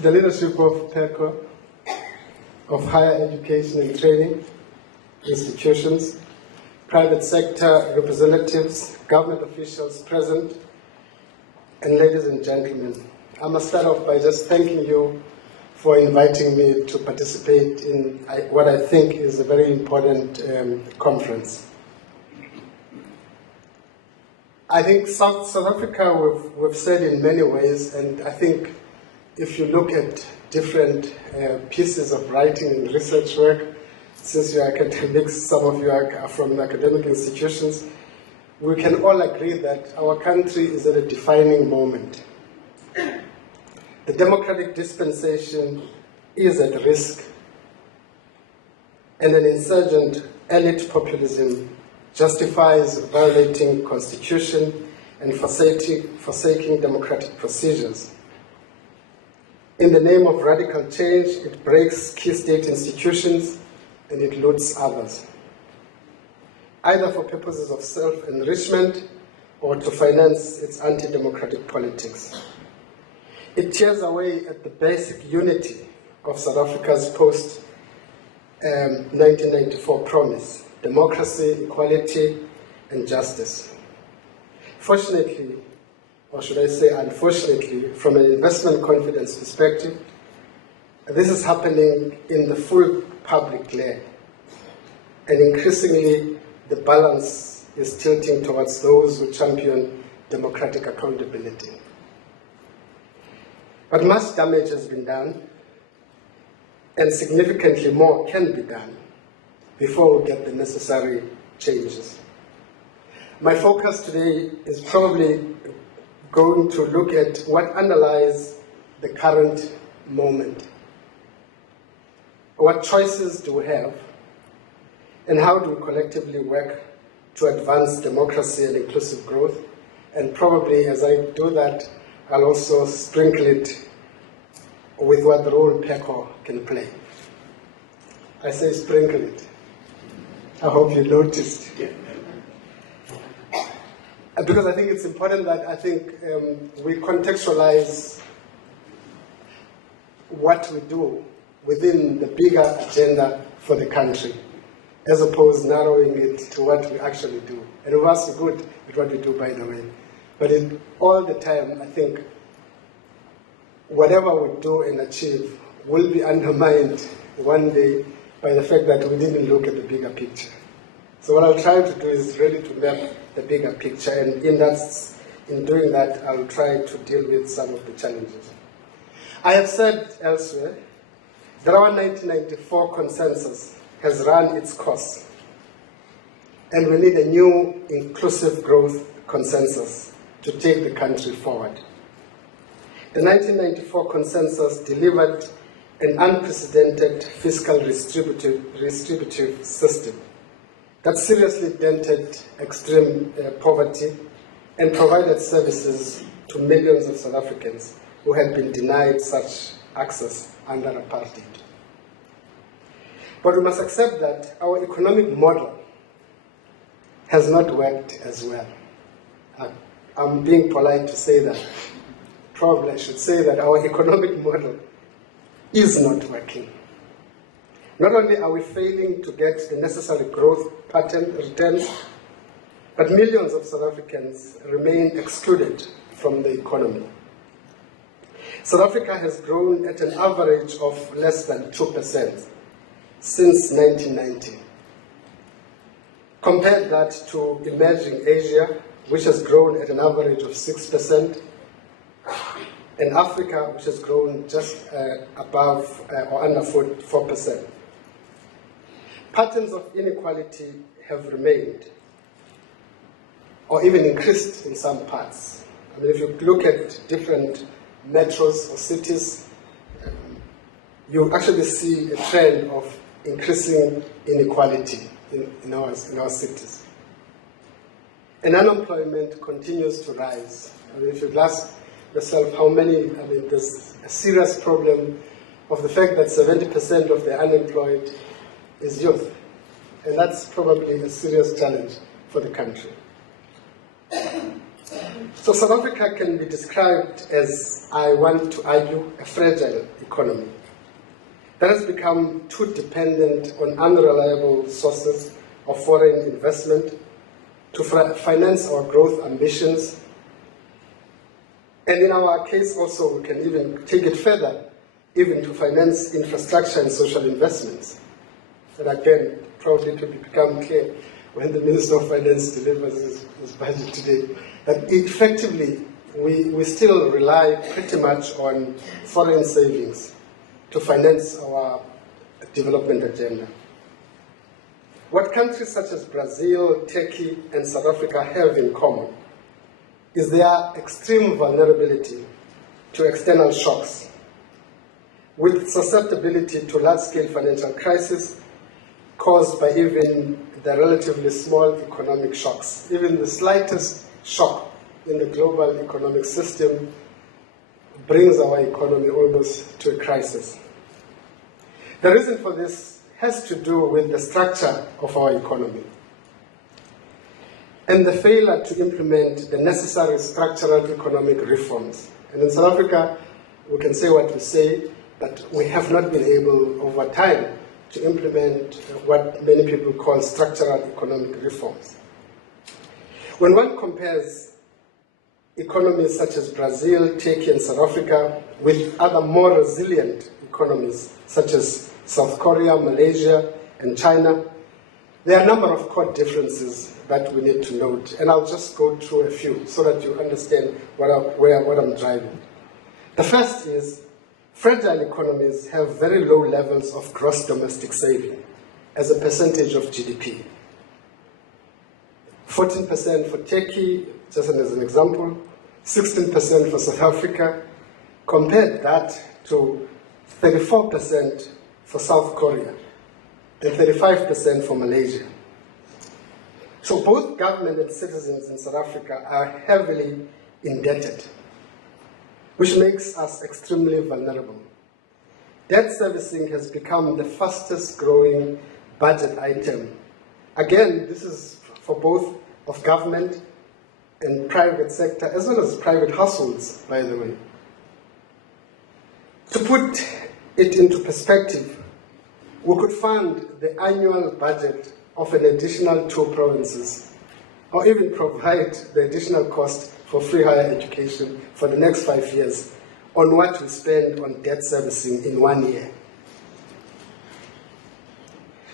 the leadership of PECO, of higher education and training institutions, private sector representatives, government officials present, and ladies and gentlemen. I must start off by just thanking you for inviting me to participate in what I think is a very important conference. I think South Africa, we've said in many ways, and I think if you look at different pieces of writing and research work, since you are academics, some of you are from academic institutions, we can all agree that our country is at a defining moment. The democratic dispensation is at risk, and an insurgent elite populism justifies violating constitution and forsaking democratic procedures. In the name of radical change, it breaks key state institutions and it loots others, either for purposes of self-enrichment or to finance its anti-democratic politics. It tears away at the basic unity of South Africa's post-1994 promise: democracy, equality, and justice. Fortunately, or should I say unfortunately, from an investment confidence perspective, this is happening in the full public glare. And increasingly, the balance is tilting towards those who champion democratic accountability. But much damage has been done, and significantly more can be done before we get the necessary changes. My focus today is probably going to look at what underlies the current moment. What choices do we have, and how do we collectively work to advance democracy and inclusive growth? And probably as I do that, I'll also sprinkle it with what role PECO can play. I say sprinkle it. I hope you noticed. Because I think it's important that we contextualize what we do within the bigger agenda for the country, as opposed to narrowing it to what we actually do. And we're also good at what we do, by the way. But all the time, I think whatever we do and achieve will be undermined one day by the fact that we didn't look at the bigger picture. So what I'll try to do is really to map the bigger picture, and in doing that, I'll try to deal with some of the challenges. I have said elsewhere that our 1994 consensus has run its course, and we need a new inclusive growth consensus to take the country forward. The 1994 consensus delivered an unprecedented fiscal redistributive system that seriously dented extreme poverty and provided services to millions of South Africans who had been denied such access under apartheid. But we must accept that our economic model has not worked as well. I'm being polite to say that. Probably I should say that our economic model is not working. Not only are we failing to get the necessary growth pattern returns, but millions of South Africans remain excluded from the economy. South Africa has grown at an average of less than 2% since 1990. Compare that to emerging Asia, which has grown at an average of 6%, and Africa, which has grown just above or under 4%. Patterns of inequality have remained, or even increased in some parts. I mean, if you look at different metros or cities, you actually see a trend of increasing inequality in our cities. And unemployment continues to rise. I mean, if you ask yourself how many, there's a serious problem of the fact that 70% of the unemployed is youth. And that's probably a serious challenge for the country. So South Africa can be described as, I want to argue, a fragile economy that has become too dependent on unreliable sources of foreign investment to finance our growth ambitions. And in our case also, we can even take it further, even to finance infrastructure and social investments. And again, probably it will become clear when the Minister of Finance delivers his budget today, that effectively we still rely pretty much on foreign savings to finance our development agenda. What countries such as Brazil, Turkey, and South Africa have in common is their extreme vulnerability to external shocks, with susceptibility to large-scale financial crisis caused by even the relatively small economic shocks. Even the slightest shock in the global economic system brings our economy almost to a crisis. The reason for this has to do with the structure of our economy and the failure to implement the necessary structural economic reforms. And in South Africa, we can say what we say, but we have not been able over time to implement what many people call structural economic reforms. When one compares economies such as Brazil, Turkey, and South Africa with other more resilient economies such as South Korea, Malaysia, and China, there are a number of core differences that we need to note, and I'll just go through a few so that you understand what I'm driving. The first is, fragile economies have very low levels of gross domestic saving as a percentage of GDP. 14% for Turkey, just as an example, 16% for South Africa. Compare that to 34% for South Korea and 35% for Malaysia. So both government and citizens in South Africa are heavily indebted, which makes us extremely vulnerable. Debt servicing has become the fastest growing budget item. Again, this is for both of government and private sector, as well as private households, by the way. To put it into perspective, we could fund the annual budget of an additional 2 provinces, or even provide the additional cost for free higher education for the next 5 years on what we spend on debt servicing in 1 year.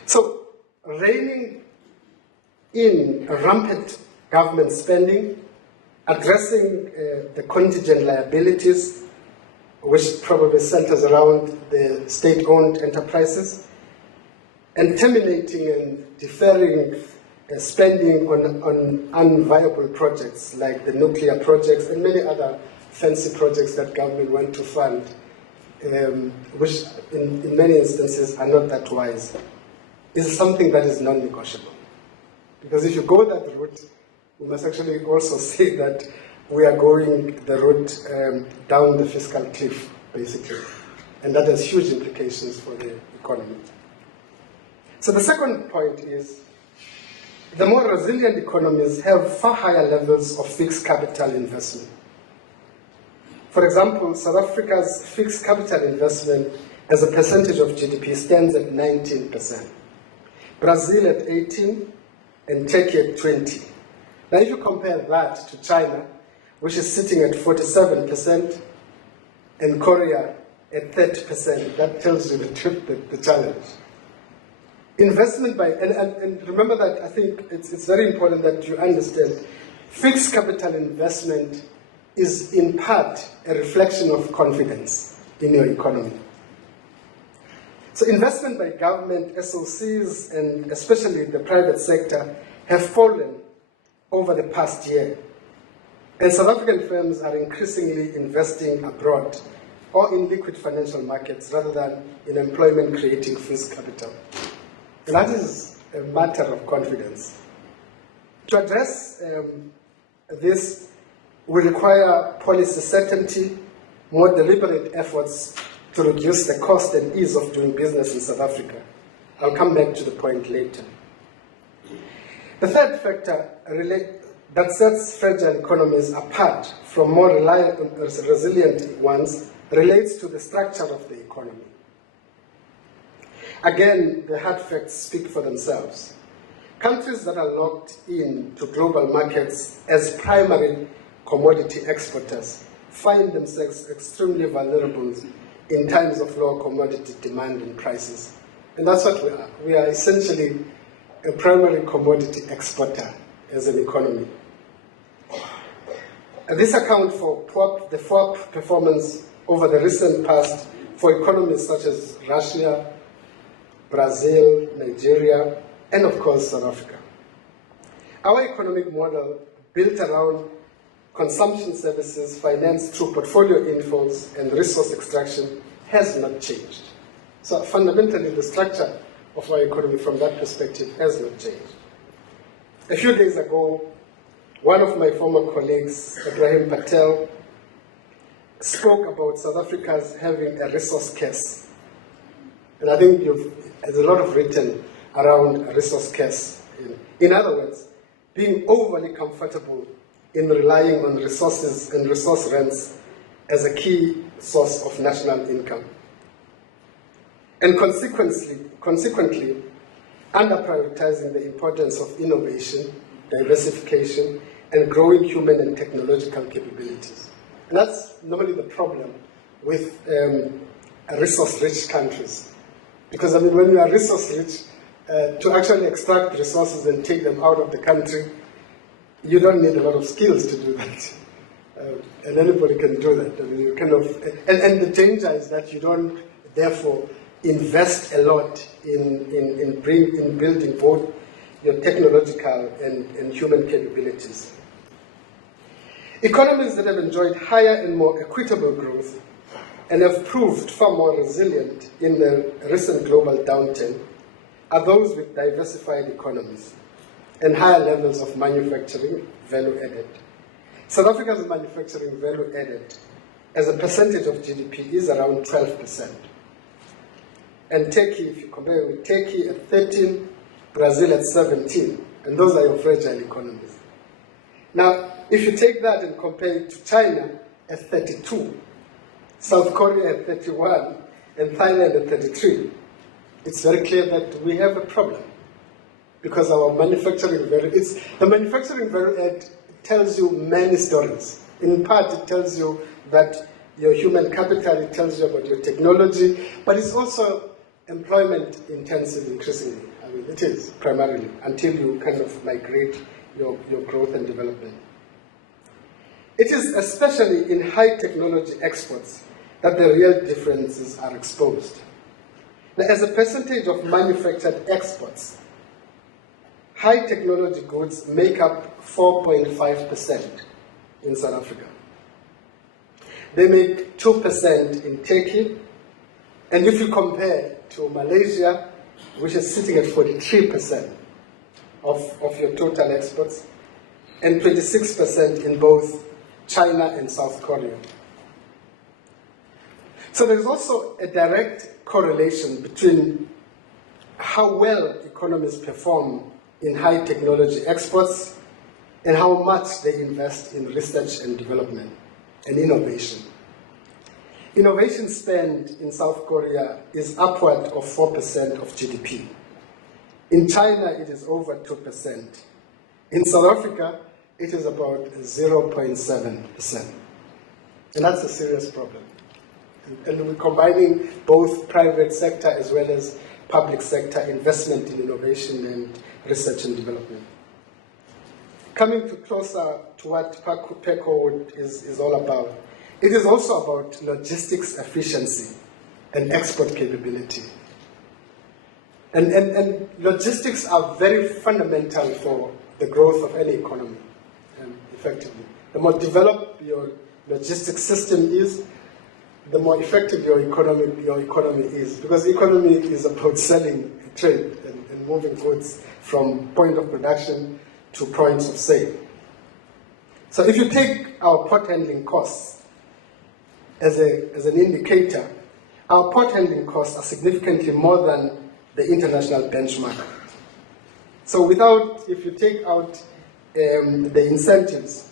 So, reining in rampant government spending, addressing the contingent liabilities, which probably centers around the state-owned enterprises, and terminating and deferring spending on unviable projects like the nuclear projects and many other fancy projects that government want to fund, which in many instances are not that wise, is something that is non-negotiable. Because if you go that route, we must actually also say that we are going the route down the fiscal cliff, basically. And that has huge implications for the economy. So the second point is, the more resilient economies have far higher levels of fixed capital investment. For example, South Africa's fixed capital investment as a percentage of GDP stands at 19%, Brazil at 18%, and Turkey at 20%. Now if you compare that to China, which is sitting at 47%, and Korea at 30%, that tells you the challenge. Investment by, and remember that I think it's very important that you understand, fixed capital investment is in part a reflection of confidence in your economy. So investment by government, SOCs, and especially the private sector have fallen over the past year. And South African firms are increasingly investing abroad or in liquid financial markets rather than in employment-creating fixed capital. And that is a matter of confidence. To address this, we require policy certainty, more deliberate efforts to reduce the cost and ease of doing business in South Africa. I'll come back to the point later. The third factor that sets fragile economies apart from more resilient ones relates to the structure of the economy. Again, the hard facts speak for themselves. Countries that are locked in to global markets as primary commodity exporters find themselves extremely vulnerable in times of low commodity demand and prices. And that's what we are. We are essentially a primary commodity exporter as an economy. And this accounts for the poor performance over the recent past for economies such as Russia, Brazil, Nigeria, and of course South Africa. Our economic model, built around consumption services financed through portfolio inflows and resource extraction, has not changed. So fundamentally, the structure of our economy from that perspective has not changed. A few days ago, one of my former colleagues, Ibrahim Patel, spoke about South Africa's having a resource curse. And I think there's a lot of written around a resource curse. In other words, being overly comfortable in relying on resources and resource rents as a key source of national income. And consequently, under-prioritizing the importance of innovation, diversification, and growing human and technological capabilities. And that's normally the problem with resource-rich countries. Because, I mean, when you are resource-rich, to actually extract resources and take them out of the country, you don't need a lot of skills to do that. And anybody can do that. I mean, you kind of, and the danger is that you don't, therefore, invest a lot in building both your technological and human capabilities. Economies that have enjoyed higher and more equitable growth and have proved far more resilient in the recent global downturn are those with diversified economies and higher levels of manufacturing value added. South Africa's manufacturing value added as a percentage of GDP is around 12%. And Turkey, if you compare with Turkey at 13, Brazil at 17, and those are your fragile economies. Now, if you take that and compare it to China at 32, South Korea at 31, and Thailand at 33, it's very clear that we have a problem. Because our manufacturing value, the manufacturing value add tells you many stories. In part, it tells you that your human capital, it tells you about your technology, but it's also employment intensive increasingly. I mean, it is primarily, until you kind of migrate your growth and development. It is especially in high technology exports that the real differences are exposed. Now, as a percentage of manufactured exports, high technology goods make up 4.5% in South Africa. They make 2% in Turkey, and if you compare to Malaysia, which is sitting at 43% of your total exports, and 26% in both China and South Korea. So there's also a direct correlation between how well economies perform in high technology exports and how much they invest in research and development and innovation. Innovation spend in South Korea is upward of 4% of GDP. In China, it is over 2%. In South Africa, it is about 0.7%. And that's a serious problem. And we're combining both private sector as well as public sector investment in innovation and research and development. Coming closer to what PECO is all about, it is also about logistics efficiency and export capability. And logistics are very fundamental for the growth of any economy, effectively. The more developed your logistics system is, the more effective your economy is. Because the economy is about selling, trade, and moving goods from point of production to points of sale. So if you take our port handling costs as an indicator, our port handling costs are significantly more than the international benchmark. So if you take out the incentives,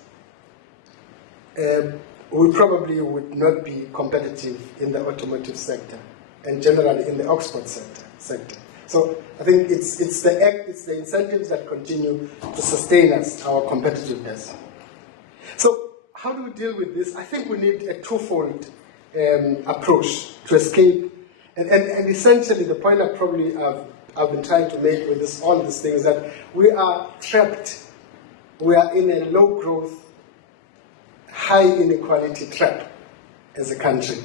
we probably would not be competitive in the automotive sector and generally in the export sector. So I think it's the incentives that continue to sustain us, our competitiveness. So how do we deal with this? I think we need a twofold approach to escape. And essentially the point I've been trying to make with all these things, that we are trapped. We are in a low growth, high inequality trap as a country.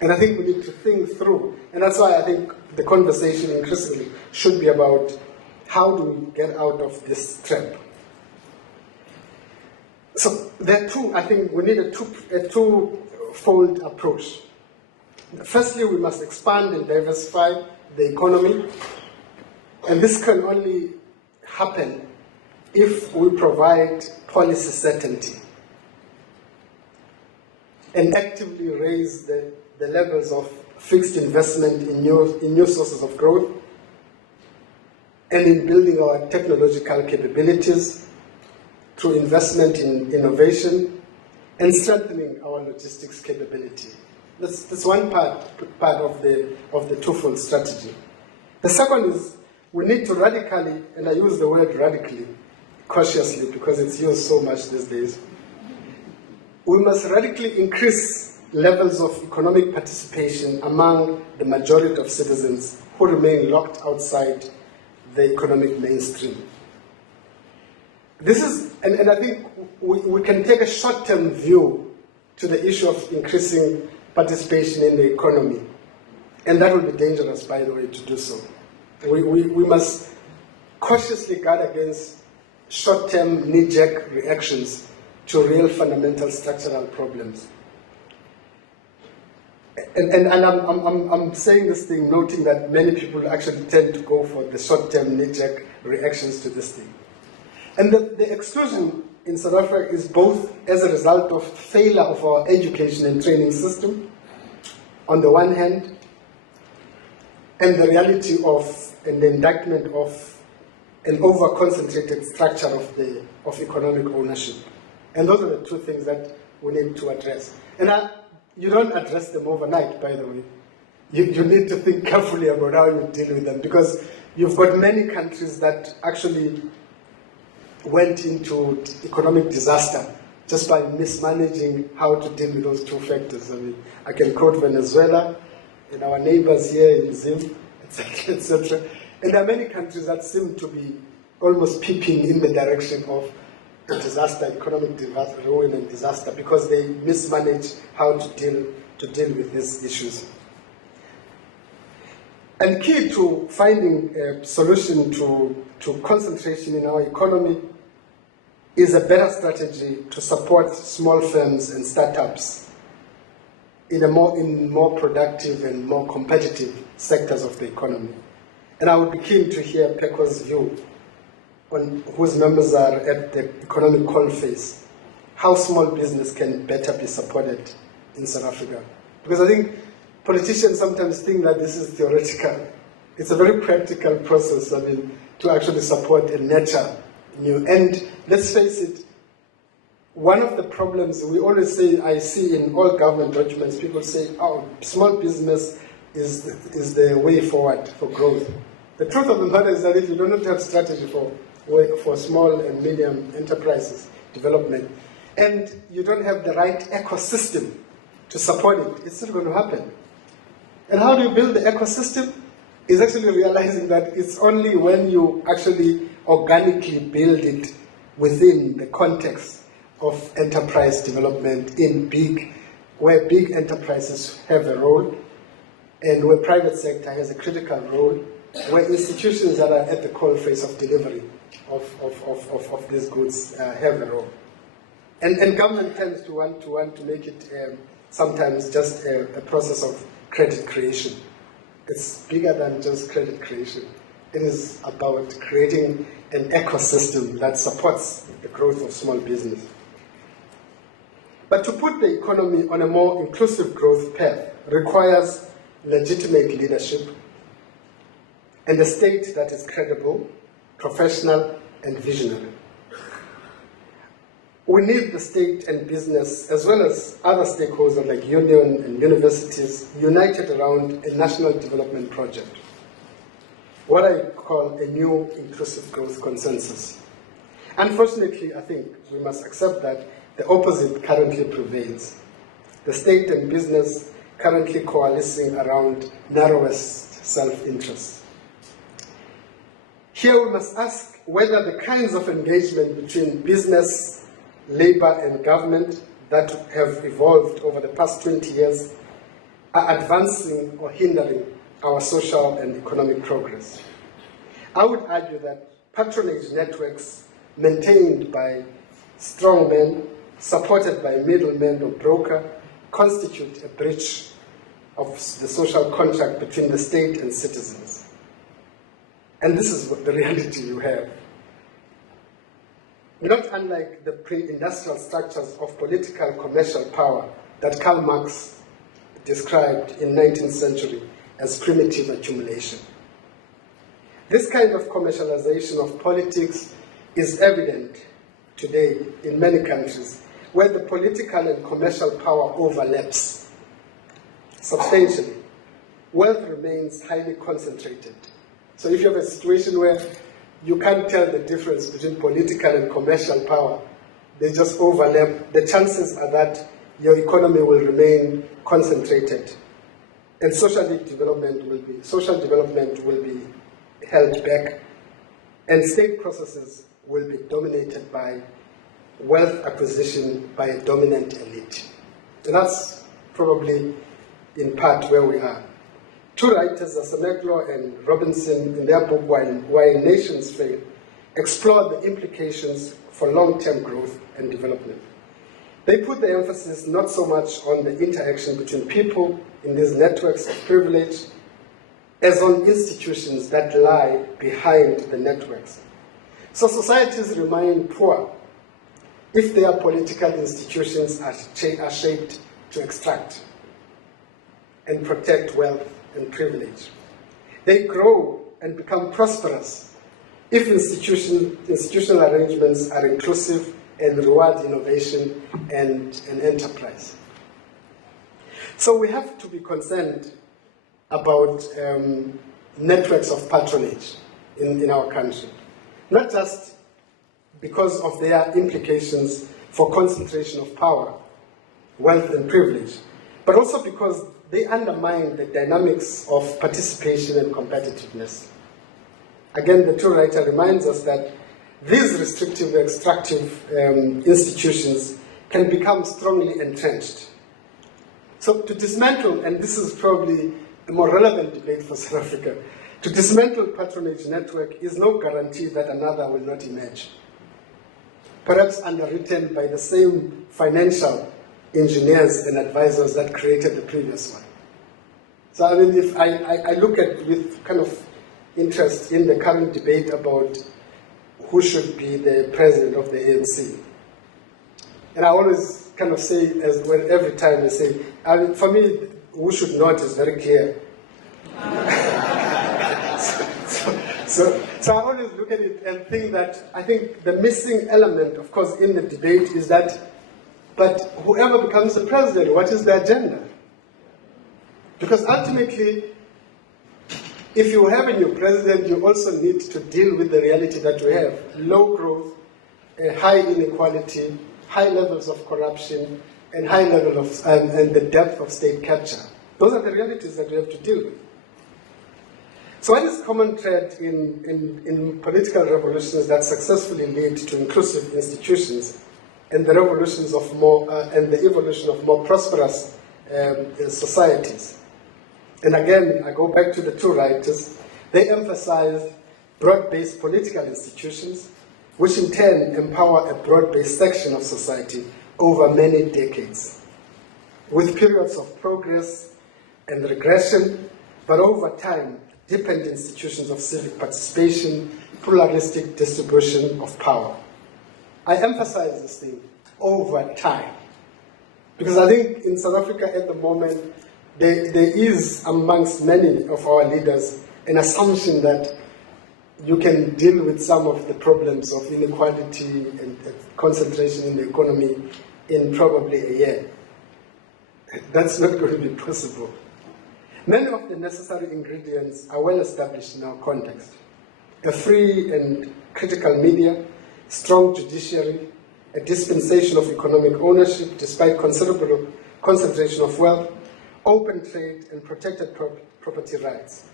And I think we need to think through. And that's why I think the conversation increasingly should be about how do we get out of this trap. So there are two, I think we need a twofold approach. Firstly, we must expand and diversify the economy. And this can only happen if we provide policy certainty and actively raise the levels of fixed investment in new sources of growth and in building our technological capabilities through investment in innovation and strengthening our logistics capability. That's one part of the twofold strategy. The second is we need to radically, and I use the word radically cautiously because it's used so much these days, we must radically increase levels of economic participation among the majority of citizens who remain locked outside the economic mainstream. This is, and I think we can take a short-term view to the issue of increasing participation in the economy. And that will be dangerous, by the way, to do so. We must cautiously guard against short-term knee-jerk reactions to real fundamental structural problems. And I'm saying this thing noting that many people actually tend to go for the short-term knee-jerk reactions to this thing. And the exclusion in South Africa is both as a result of failure of our education and training system, on the one hand, and the reality of and the indictment of an over-concentrated structure of economic ownership. And those are the two things that we need to address. And you don't address them overnight, by the way. You need to think carefully about how you deal with them, because you've got many countries that actually went into economic disaster just by mismanaging how to deal with those two factors. I mean, I can quote Venezuela, and our neighbors here in Zim, etc., etc. And there are many countries that seem to be almost peeping in the direction of a disaster, economic ruin and disaster, because they mismanage how to deal with these issues. And key to finding a solution to concentration in our economy is a better strategy to support small firms and startups in more productive and more competitive sectors of the economy. And I would be keen to hear PECO's view on whose members are at the economic coalface, how small business can better be supported in South Africa. Because I think politicians sometimes think that this is theoretical. It's a very practical process, I mean, to actually support and nurture new. And let's face it, one of the problems we always say, I see in all government documents, people say, oh, small business is the way forward for growth. The truth of the matter is that if you don't have strategy for small and medium enterprises development, and you don't have the right ecosystem to support it, it's not going to happen. And how do you build the ecosystem? Is actually realizing that it's only when you actually organically build it within the context of enterprise development where big enterprises have a role, and where private sector has a critical role, where institutions that are at the coalface of delivery of these goods have a role. And government tends to want to make it sometimes just a process of credit creation. It's bigger than just credit creation. It is about creating an ecosystem that supports the growth of small business. But to put the economy on a more inclusive growth path requires legitimate leadership and a state that is credible, professional, and visionary. We need the state and business, as well as other stakeholders like union and universities, united around a national development project, what I call a new inclusive growth consensus. Unfortunately, I think we must accept that the opposite currently prevails. The state and business currently coalescing around narrowest self-interest. Here we must ask whether the kinds of engagement between business, labor, and government that have evolved over the past 20 years are advancing or hindering our social and economic progress. I would argue that patronage networks maintained by strongmen, supported by middlemen or broker, constitute a breach of the social contract between the state and citizens. And this is what the reality you have. Not unlike the pre-industrial structures of political commercial power that Karl Marx described in 19th century as primitive accumulation. This kind of commercialization of politics is evident today in many countries where the political and commercial power overlaps substantially. Wealth remains highly concentrated. So if you have a situation where you can't tell the difference between political and commercial power, they just overlap, the chances are that your economy will remain concentrated and social development will be held back, and state processes will be dominated by wealth acquisition by a dominant elite. And that's probably in part where we are. Two writers, Asameklo and Robinson, in their book Why Nations Fail, explore the implications for long-term growth and development. They put the emphasis not so much on the interaction between people in these networks of privilege as on institutions that lie behind the networks. So societies remain poor if their political institutions are shaped to extract and protect wealth and privilege. They grow and become prosperous if institutional arrangements are inclusive and reward innovation and enterprise. So we have to be concerned about networks of patronage in our country, not just because of their implications for concentration of power, wealth, and privilege, but also because they undermine the dynamics of participation and competitiveness. Again, the two writer reminds us that these restrictive, extractive institutions can become strongly entrenched. So to dismantle, and this is probably a more relevant debate for South Africa, to dismantle patronage network is no guarantee that another will not emerge, perhaps underwritten by the same financial engineers and advisors that created the previous one. So I mean, if I look at with kind of interest in the current debate about who should be the president of the ANC, and I always kind of say, every time I say, I mean, for me, who should not is very clear. So I always look at it and think that I think the missing element, of course, in the debate is that, but whoever becomes the president, what is the agenda? Because ultimately, if you have a new president, you also need to deal with the reality that we have: low growth, high inequality, high levels of corruption, and high level of and the depth of state capture. Those are the realities that we have to deal with. So what is common thread in political revolutions that successfully lead to inclusive institutions and the revolutions of and the evolution of more prosperous societies? And again, I go back to the two writers. They emphasize broad-based political institutions, which in turn empower a broad-based section of society over many decades, with periods of progress and regression, but over time, deepened institutions of civic participation, pluralistic distribution of power. I emphasize this thing, over time, because I think in South Africa at the moment, there is amongst many of our leaders an assumption that you can deal with some of the problems of inequality and concentration in the economy in probably a year. That's not going to be possible. Many of the necessary ingredients are well established in our context. A free and critical media, strong judiciary, a dispensation of economic ownership despite considerable concentration of wealth, open trade, and protected property rights.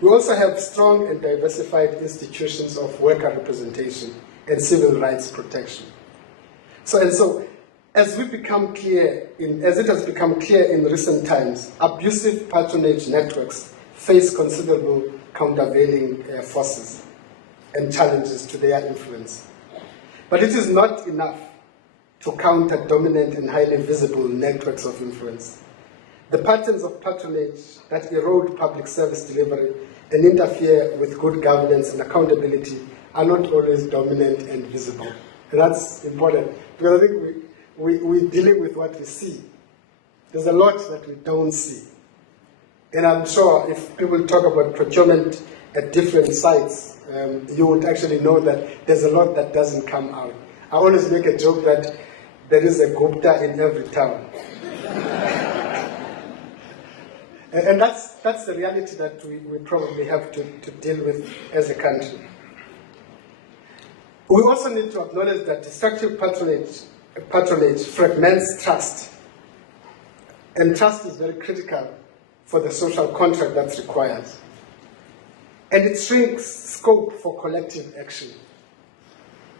We also have strong and diversified institutions of worker representation and civil rights protection. So as it has become clear in recent times, abusive patronage networks face considerable countervailing forces and challenges to their influence. But it is not enough to counter dominant and highly visible networks of influence. The patterns of patronage that erode public service delivery and interfere with good governance and accountability are not always dominant and visible. And that's important, because I think we're dealing with what we see. There's a lot that we don't see. And I'm sure if people talk about procurement at different sites, you would actually know that there's a lot that doesn't come out. I always make a joke that there is a Gupta in every town. And that's the reality that we probably have to deal with as a country. We also need to acknowledge that destructive patronage fragments trust. And trust is very critical for the social contract that's required. And it shrinks scope for collective action.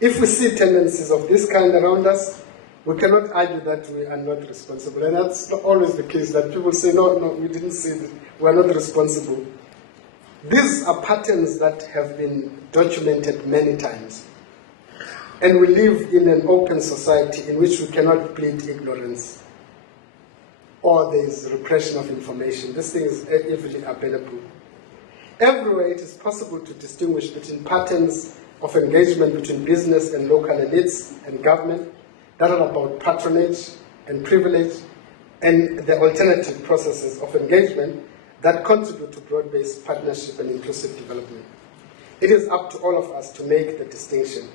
If we see tendencies of this kind around us, we cannot argue that we are not responsible. And that's not always the case, that people say, no, we didn't see this, we are not responsible. These are patterns that have been documented many times. And we live in an open society in which we cannot plead ignorance, or there is repression of information. This thing is easily available. Everywhere it is possible to distinguish between patterns of engagement between business and local elites and government that are about patronage and privilege, and the alternative processes of engagement that contribute to broad-based partnership and inclusive development. It is up to all of us to make the distinction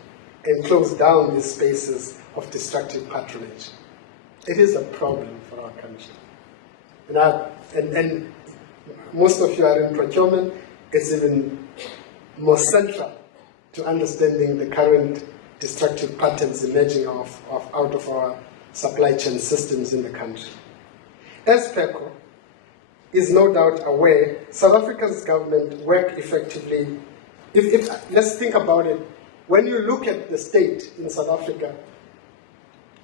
and close down these spaces of destructive patronage. It is a problem for our country. And most of you are in procurement. It's even more central to understanding the current destructive patterns emerging out of our supply chain systems in the country. As PECO is no doubt aware, South Africa's government work effectively. Let's think about it. When you look at the state in South Africa,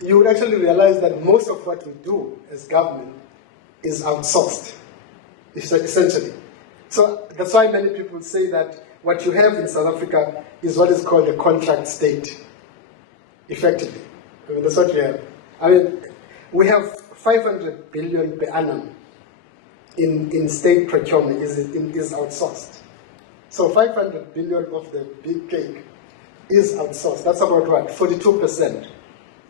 you would actually realize that most of what we do as government is outsourced, essentially. So that's why many people say that what you have in South Africa is what is called a contract state, effectively. I mean, that's what we have. I mean, we have 500 billion per annum in state procurement is outsourced. So 500 billion of the big cake is outsourced. That's about what? 42%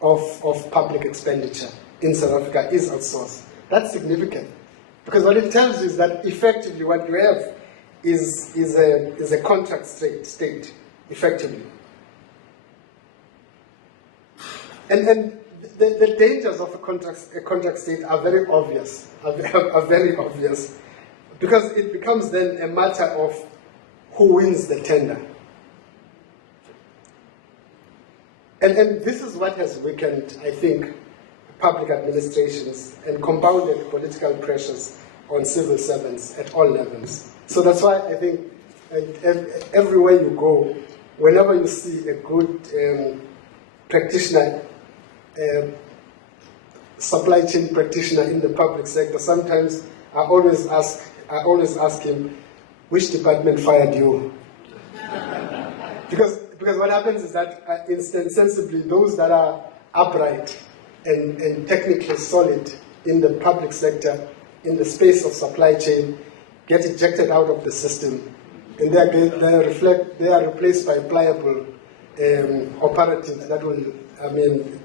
of public expenditure in South Africa is outsourced. That's significant, because what it tells you is that effectively what you have is a contract state, effectively. And the dangers of a contract state are very obvious, because it becomes then a matter of who wins the tender. And this is what has weakened, I think, public administrations and compounded political pressures on civil servants at all levels. So that's why I think everywhere you go, whenever you see a good practitioner, supply chain practitioner in the public sector, sometimes I always ask him, which department fired you? Because what happens is that insensibly those that are upright and technically solid in the public sector, in the space of supply chain, get ejected out of the system, and they are replaced by pliable operatives that will,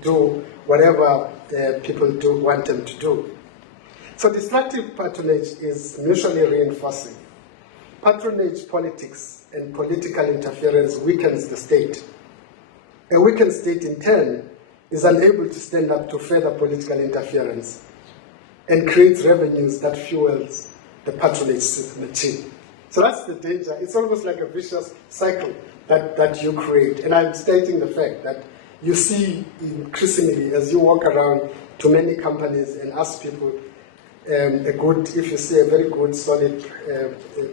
do whatever people want them to do. So destructive patronage is mutually reinforcing. patronage politics and political interference weakens the state. A weakened state, in turn, is unable to stand up to further political interference and creates revenues that fuels the patronage machine. So that's the danger. It's almost like a vicious cycle that you create. And I'm stating the fact that you see increasingly as you walk around to many companies and ask people, if you see a very good, solid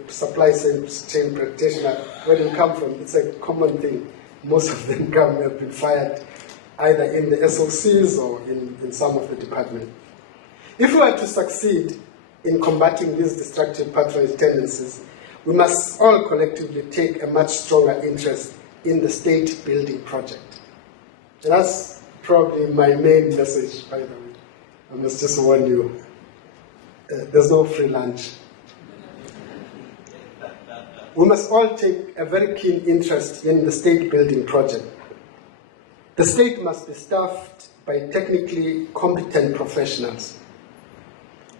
supply chain practitioner, where do you come from? It's a common thing. Most of them have been fired either in the SOCs or in some of the departments. If we are to succeed in combating these destructive patronage tendencies, we must all collectively take a much stronger interest in the state building project. And that's probably my main message, by the way. I must just warn you, there's no free lunch. We must all take a very keen interest in the state building project. The state must be staffed by technically competent professionals.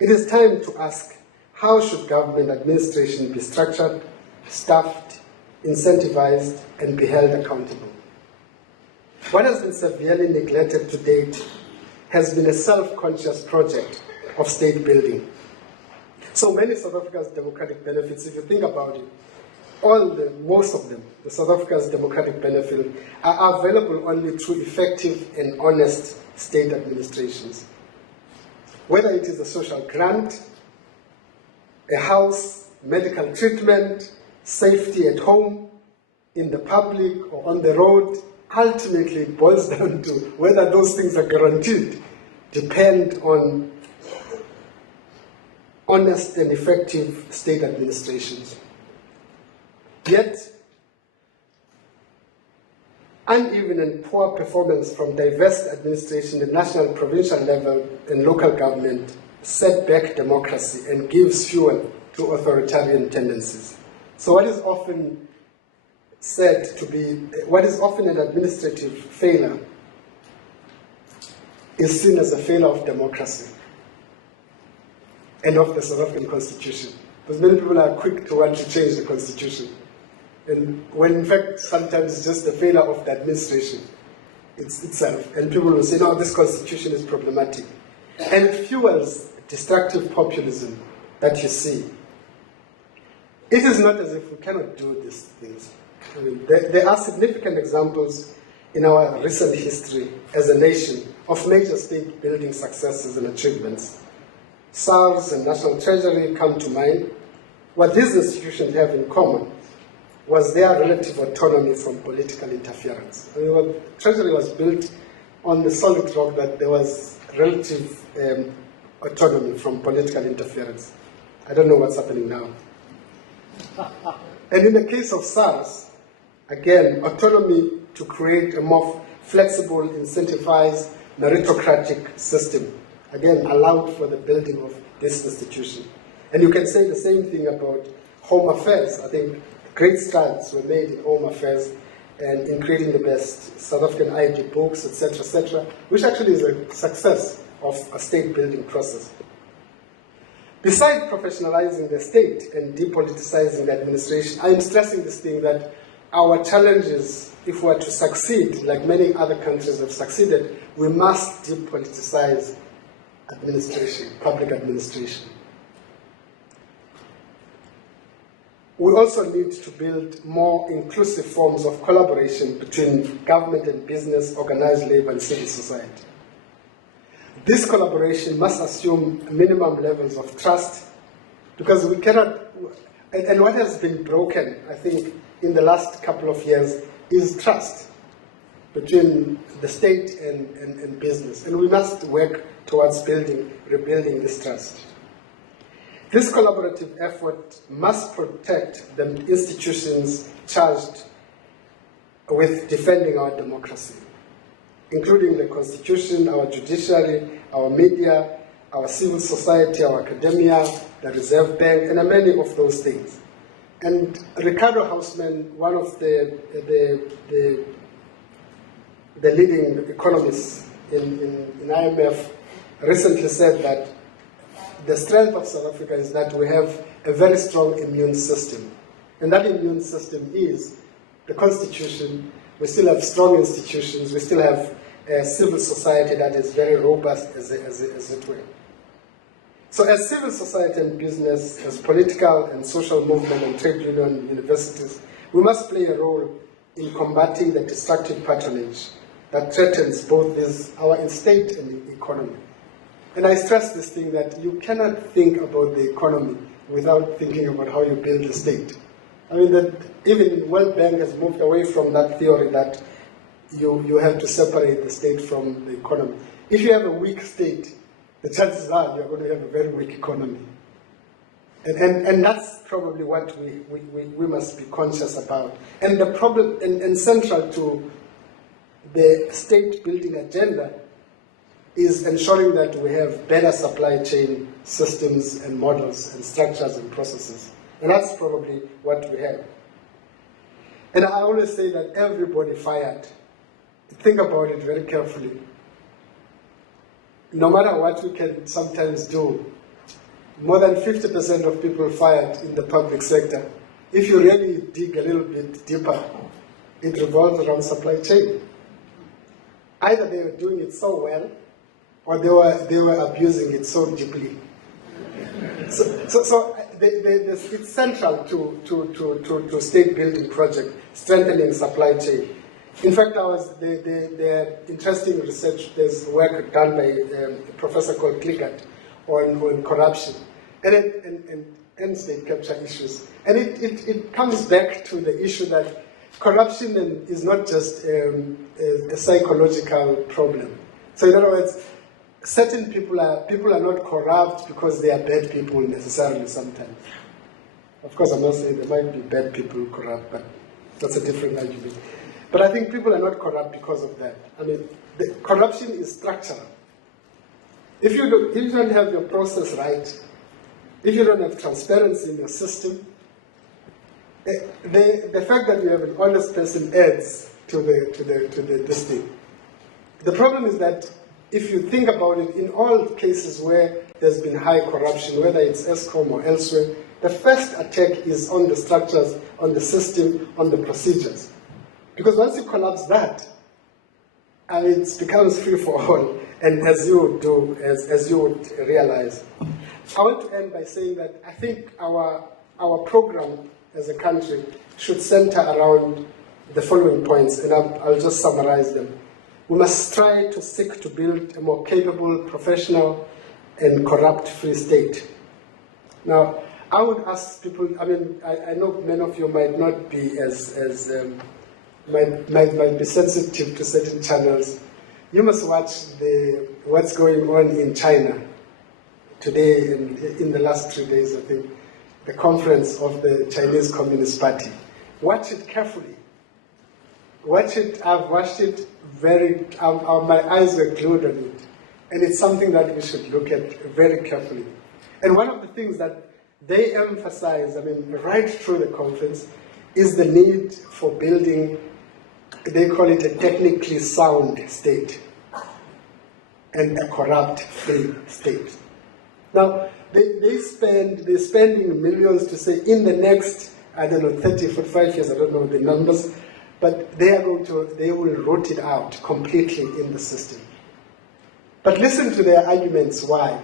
It is time to ask, how should government administration be structured, staffed, incentivized, and be held accountable? What has been severely neglected to date has been a self-conscious project of state building. So many South Africa's democratic benefits, if you think about it, most of them, the South Africa's democratic benefits, are available only through effective and honest state administrations. Whether it is a social grant, a house, medical treatment, safety at home, in the public or on the road, ultimately it boils down to whether those things are guaranteed depend on honest and effective state administrations. Yet, uneven and poor performance from diverse administration at national, provincial level and local government set back democracy and gives fuel to authoritarian tendencies. So what is often said to be, what is often an administrative failure is seen as a failure of democracy and of the South African Constitution. Because many people are quick to want to change the Constitution. And when in fact sometimes it's just the failure of the administration itself. And people will say, no, this Constitution is problematic. And it fuels destructive populism that you see. It is not as if we cannot do these things. I mean, there are significant examples in our recent history as a nation of major state building successes and achievements. SARS and National Treasury come to mind. What these institutions have in common was their relative autonomy from political interference. I mean, Treasury was built on the solid rock that there was relative autonomy from political interference. I don't know what's happening now. And in the case of SARS, again, autonomy to create a more flexible, incentivized, meritocratic system, again, allowed for the building of this institution. And you can say the same thing about Home Affairs. I think great strides were made in Home Affairs and in creating the best South African ID books, etc., which actually is a success of a state building process. Besides professionalizing the state and depoliticizing the administration, I am stressing this thing that our challenges, if we are to succeed, like many other countries have succeeded, we must depoliticize administration, public administration. We also need to build more inclusive forms of collaboration between government and business, organized labor, and civil society. This collaboration must assume minimum levels of trust, because we cannot, and what has been broken, I think, in the last couple of years is trust between the state and business. And we must work towards rebuilding this trust. This collaborative effort must protect the institutions charged with defending our democracy, including the Constitution, our judiciary, our media, our civil society, our academia, the Reserve Bank, and many of those things. And Ricardo Hausman, one of the leading economists in IMF, recently said that the strength of South Africa is that we have a very strong immune system. And that immune system is the Constitution. We still have strong institutions. We still have a civil society that is very robust, as it were. So as civil society and business, as political and social movement and trade union and universities, we must play a role in combating the destructive patronage that threatens both our state and the economy. And I stress this thing that you cannot think about the economy without thinking about how you build the state. I mean, that even the World Bank has moved away from that theory that you have to separate the state from the economy. If you have a weak state, the chances are you're going to have a very weak economy. And that's probably what we must be conscious about. And the problem, and central to the state building agenda, is ensuring that we have better supply chain systems and models and structures and processes. And that's probably what we have. And I always say that everybody fired. Think about it very carefully. No matter what we can sometimes do, more than 50% of people fired in the public sector. If you really dig a little bit deeper, it revolves around supply chain. Either they were doing it so well, or they were abusing it so deeply. So it's central to state building project, strengthening supply chain. In fact, the interesting research, there's work done by a professor called Clickett on corruption and state capture issues. And it comes back to the issue that corruption is not just a psychological problem. So in other words, certain people are not corrupt because they are bad people necessarily sometimes. Of course, I'm not saying there might be bad people who corrupt, but that's a different argument. But I think people are not corrupt because of that. I mean, the corruption is structural. If you don't have your process right, if you don't have transparency in your system, the fact that you have an honest person adds to this thing. The problem is that if you think about it, in all cases where there's been high corruption, whether it's ESCOM or elsewhere, the first attack is on the structures, on the system, on the procedures. Because once you collapse that, it becomes free for all, and as you would realize. I want to end by saying that I think our program as a country should center around the following points, and I'll just summarize them. We must try to seek to build a more capable, professional, and corrupt-free state. Now, I would ask people, I know many of you might not be might be sensitive to certain channels. You must watch what's going on in China today, in the last 3 days, I think, the conference of the Chinese Communist Party. Watch it carefully. Watch it. I've watched it my eyes were glued on it. And it's something that we should look at very carefully. And one of the things that they emphasize, right through the conference, is the need for building, they call it a technically sound state and a corrupt-free state. Now, they're spending millions to say in the next, 30, 45 years, I don't know the numbers, but they will root it out completely in the system. But listen to their arguments why.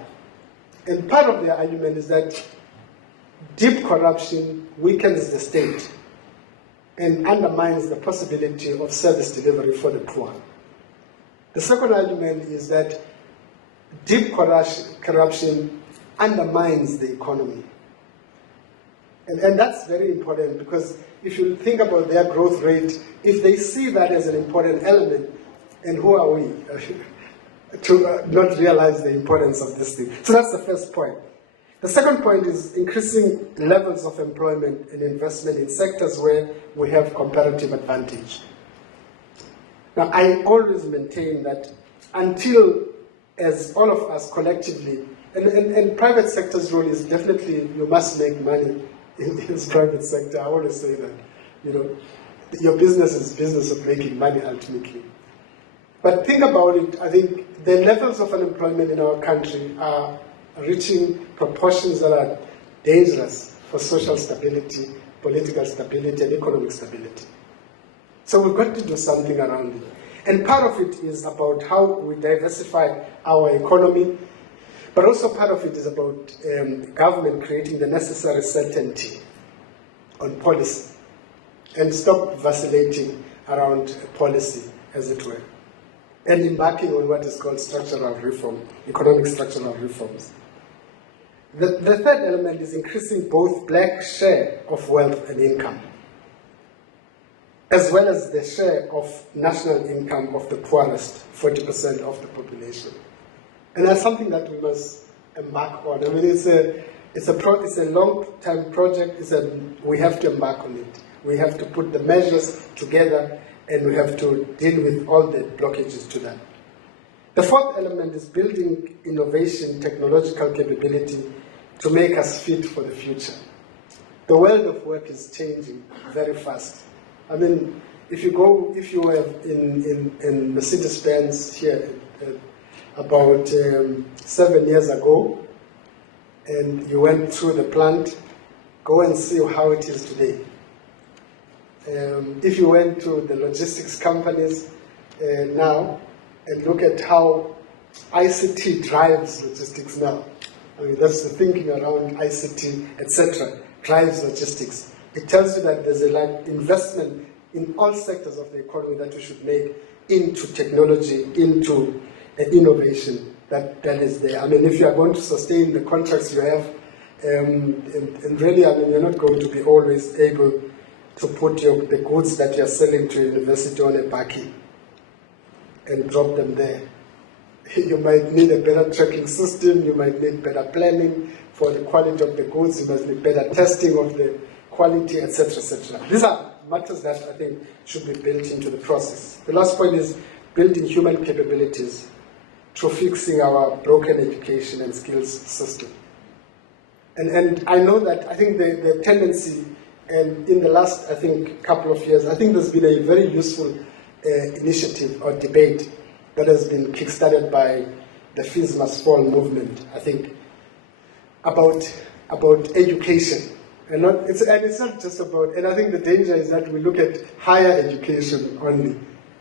And part of their argument is that deep corruption weakens the state and undermines the possibility of service delivery for the poor. The second argument is that deep corruption undermines the economy. And that's very important, because if you think about their growth rate, if they see that as an important element, and who are we to not realize the importance of this thing? So that's the first point. The second point is increasing levels of employment and investment in sectors where we have comparative advantage. Now, I always maintain that until, as all of us collectively, and private sector's role is definitely, you must make money in this private sector. I always say that, your business is business of making money ultimately. But think about it, I think the levels of unemployment in our country are reaching proportions that are dangerous. for social stability, political stability, and economic stability. So we've got to do something around it. And part of it is about how we diversify our economy, but also part of it is about government creating the necessary certainty on policy and stop vacillating around policy, as it were, and embarking on what is called structural reform, economic structural reforms. The third element is increasing both black share of wealth and income, as well as the share of national income of the poorest 40% of the population. And that's something that we must embark on. I mean, it's a long-term project. We have to embark on it. We have to put the measures together, and we have to deal with all the blockages to that. The fourth element is building innovation, technological capability to make us fit for the future. The world of work is changing very fast. I mean, if you were in Mcebisi here about 7 years ago, and you went through the plant, go and see how it is today. If you went to the logistics companies now and look at how ICT drives logistics now, I mean, that's the thinking around ICT, etc., drives logistics. It tells you that there's a investment in all sectors of the economy that we should make into technology, into innovation that is there. I mean, if you are going to sustain the contracts you have, and really, I mean, you're not going to be always able to put the goods that you're selling to university on a bakkie and drop them there. You might need a better tracking system, you might need better planning for the quality of the goods, you must need better testing of the quality, etc., etc. These are matters that I think should be built into the process. The last point is building human capabilities through fixing our broken education and skills system. And I know that I think the tendency, and in the last, I think, couple of years, I think there's been a very useful initiative or debate that has been kickstarted by the Fees Must Fall movement, I think, about education. And it's not just about, and I think the danger is that we look at higher education only.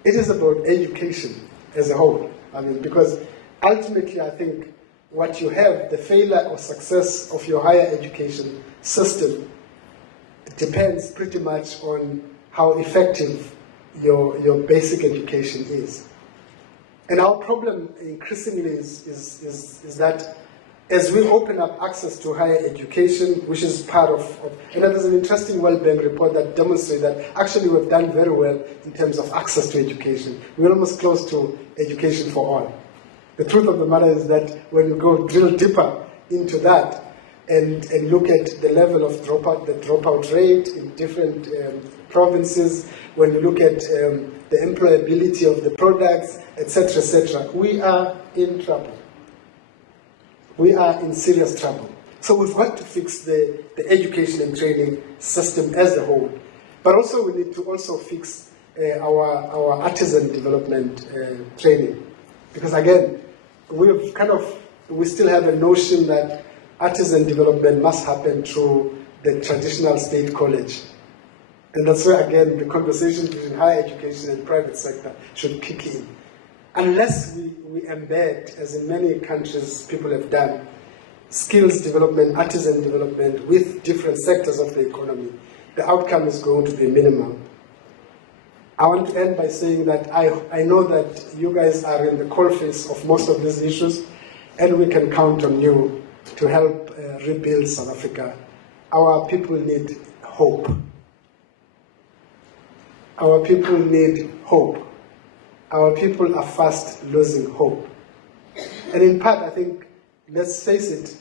It is about education as a whole. I mean, because ultimately I think what you have, the failure or success of your higher education system, depends pretty much on how effective your basic education is. And our problem increasingly is that as we open up access to higher education, which is part of and there's an interesting World Bank report that demonstrates that actually we've done very well in terms of access to education. We're almost close to education for all. The truth of the matter is that when you go drill deeper into that and look at the level of the dropout rate in different provinces, when you look at the employability of the products, etc., we are in trouble. We are in serious trouble. So we've got to fix the education and training system as a whole. But also we need to also fix our artisan development training. Because again, we still have a notion that artisan development must happen through the traditional state college. And that's where, again, the conversation between higher education and private sector should kick in. Unless we embed, as in many countries people have done, skills development, artisan development with different sectors of the economy, the outcome is going to be minimal. I want to end by saying that I know that you guys are in the coalface of most of these issues, and we can count on you to help rebuild South Africa. Our people need hope. Our people need hope. Our people are fast losing hope. And in part, I think, let's face it,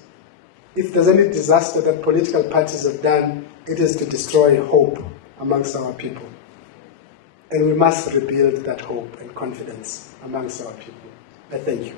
if there's any disaster that political parties have done, it is to destroy hope amongst our people. And we must rebuild that hope and confidence amongst our people. I thank you.